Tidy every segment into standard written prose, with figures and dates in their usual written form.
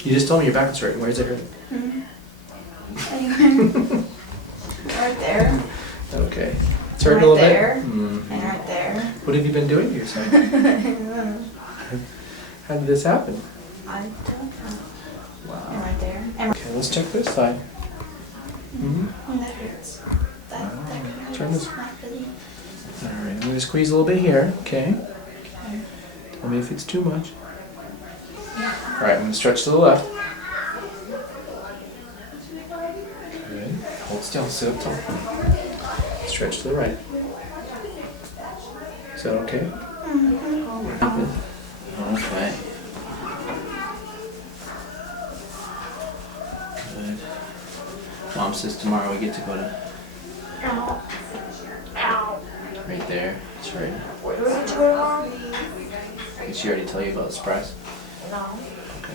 You just told me your back was hurting. Where's it hurting? Anywhere. Right there. Okay. It's hurting a little bit? And right there. What have you been doing to your side? How did this happen? I don't know. Wow. And right there. And Okay, let's check this side. and that hurts. That hurts. Turn this. Not really. Alright, I'm going to squeeze a little bit here, okay? Tell me if it's too much. Alright, I'm going to stretch to the left. Good. Hold still, sit up tall. Stretch to the right. Is that okay? Okay. Good. Mom says tomorrow we get to go to... Ow. Ow. Right there. That's right. Where did you go wrong? Did she already tell you about the surprise? No. Okay.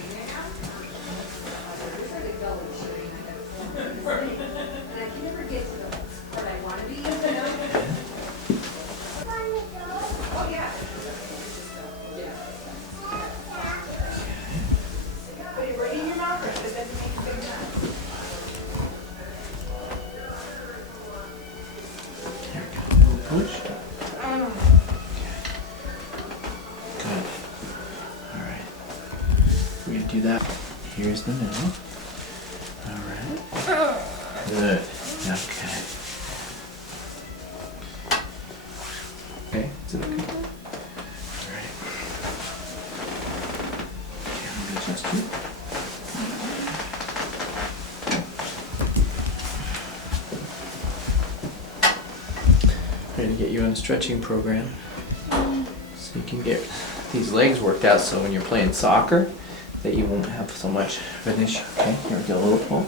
There we go. Little push. Good. Alright. We're going to do that. Here's the middle. Alright. Good. Okay. Okay, is it okay? Alright. Okay, I'm going to adjust you. Ready to get you on a stretching program so you can get these legs worked out so when you're playing soccer that you won't have so much of an issue. Okay, here we go, a little pull.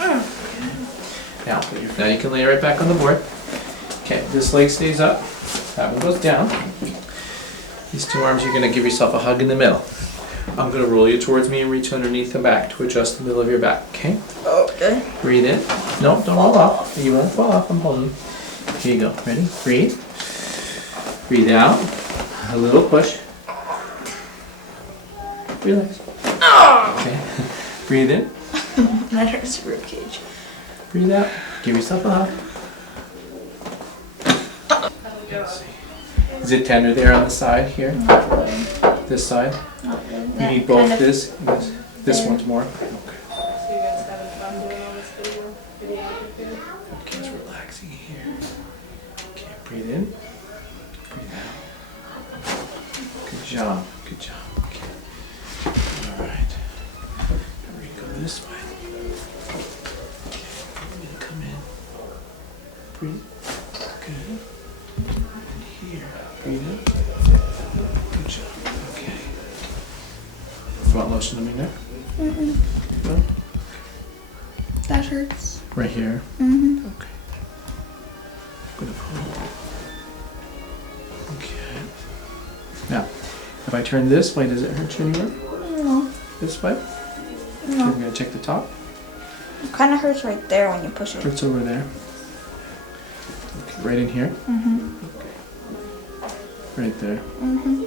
Okay. Now you can lay right back on the board. Okay, this leg stays up, that one goes down. These two arms, you're going to give yourself a hug in the middle. I'm going to roll you towards me and reach underneath the back to adjust the middle of your back, okay? Okay. Breathe in. No, don't roll off. You won't fall off, I'm holding. Here you go. Ready? Breathe. Breathe out. A little push. Relax. Okay. Breathe in. That hurts your ribcage. Breathe out. Give yourself a hug. Let's see. Is it tender there on the side here? Not really. This side? Not really. You That need both kind of- this? This there. one's more? Okay. So you guys having fun doing all this video? Okay, it's relaxing here. Okay, breathe in. Breathe out. Good job. Good job. Okay. Alright. Now we're gonna go this way. Okay. We're gonna come in. Breathe. Good. And here. Breathe in. Good job. Okay. You want lotion on your neck? No? That hurts. Right here. Mm-hmm. Okay. I'm gonna pull. Okay. Now, if I turn this way, does it hurt you anywhere? No. This way? Okay, No. I'm gonna check the top. It kind of hurts right there when you push it. Hurts over there. Okay, right in here. Mm-hmm. Right there. Mm-hmm.